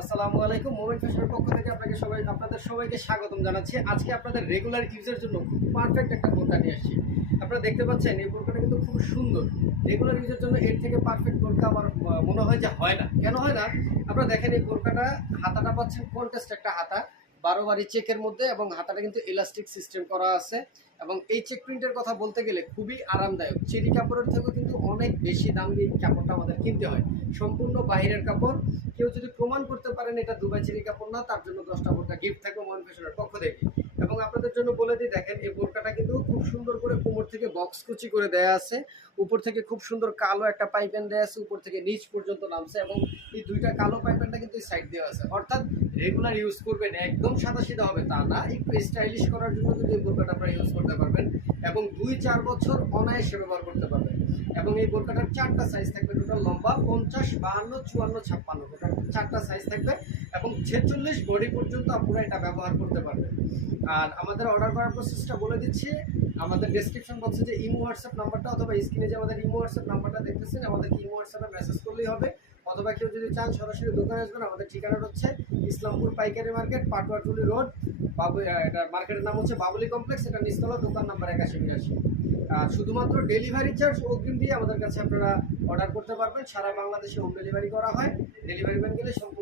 আসসালামু আলাইকুম, মোবাইল ফ্যাশনের পক্ষ থেকে আপনাকে সবাই আপনাদের সবাইকে স্বাগতম জানাচ্ছি। আজকে আপনাদের রেগুলার ইউজের জন্য খুব পারফেক্ট একটা বোরকা নিয়ে আসছি। আপনারা দেখতে পাচ্ছেন, এই বোরকাটা কিন্তু খুব সুন্দর। রেগুলার ইউজের জন্য এর থেকে পারফেক্ট বোরকা আমার মনে হয় যে হয় না। কেন হয় না? আপনারা দেখেন, এই বোরকাটা হাতাটা পাচ্ছেন কন্টেস্ট একটা হাতা। বারো বারি চেকের মধ্যে এবং হাতাটা কিন্তু ইলাস্টিক সিস্টেম করা আছে। এবং এই চেক প্রিন্টের কথা বলতে গেলে খুবই আরামদায়ক। চেরি কাপড়ের থেকেও কিন্তু অনেক বেশি দাম দিয়ে কাপড়টা আমাদের কিনতে হয়। সম্পূর্ণ বাইরের কাপড়। কেউ যদি প্রমাণ করতে পারেন এটা দুবাই চেরি কাপড় না, তার জন্য দশটা বোরকা গিফট থাকবে মন ফ্যাশনের পক্ষ থেকে। এবং আপনাদের জন্য বলে দিই, দেখেন, এই বোরকাটা কিন্তু খুব সুন্দর করে কোমর থেকে বক্স কুচি করে দেয়া আছে। উপর থেকে খুব সুন্দর কালো একটা পাইপেন দেওয়া আছে, উপর থেকে নিচ পর্যন্ত নামছে এবং এই দুইটা কালো পাইপেনটা কিন্তু সাইড দেওয়া আছে। অর্থাৎ রেগুলার ইউজ করবেন, একদম সাদা সিধা হবে তা না। একটু স্টাইলিশ করার জন্য কিন্তু এই বোরকাটা আপনারা ইউজ করতে পারবেন এবং দুই চার বছর অনায়াসে ব্যবহার করতে পারবেন। এবং এই বোরকাটার চারটা সাইজ থাকবে টোটাল লম্বা, পঞ্চাশ, বাহান্ন, চুয়ান্ন, ছাপ্পান্ন। টোটাল চারটা সাইজ থাকবে এবং ছেচল্লিশ বডি পর্যন্ত আপনারা এটা ব্যবহার করতে পারবেন। আর আমাদের অর্ডার করার প্রসেসটা বলে দিচ্ছি। আমাদের ডেসক্রিপশন বক্সে যে ইমো হোয়াটসঅ্যাপ নাম্বারটা অথবা স্ক্রিনে যে আমাদের ইমো হোয়াটসঅ্যাপ নাম্বারটা দেখতেছেন আমাদের ইমো হোয়াটসঅ্যাপে মেসেজ করলেই হবে। অথবা কেউ যদি চান সরাসরি দোকানে আসবেন, আমাদের ঠিকানাটা হচ্ছে ইসলামপুর পাইকারি মার্কেট পাটুয়াটুলি রোড, বাবু এটা মার্কেটের নাম হচ্ছে বাবুলি কমপ্লেক্স, এটা নিস্তলা দোকান নাম্বার একাশি বিরাশি। শুধুমাত্র ডেলিভারি চার্জ অগ্রিম দিয়ে আমাদের কাছে আপনারা অর্ডার করতে পারবেন। সারা বাংলাদেশে হোম ডেলিভারি করা হয়। ডেলিভারি ম্যান গেলে সম্পূর্ণ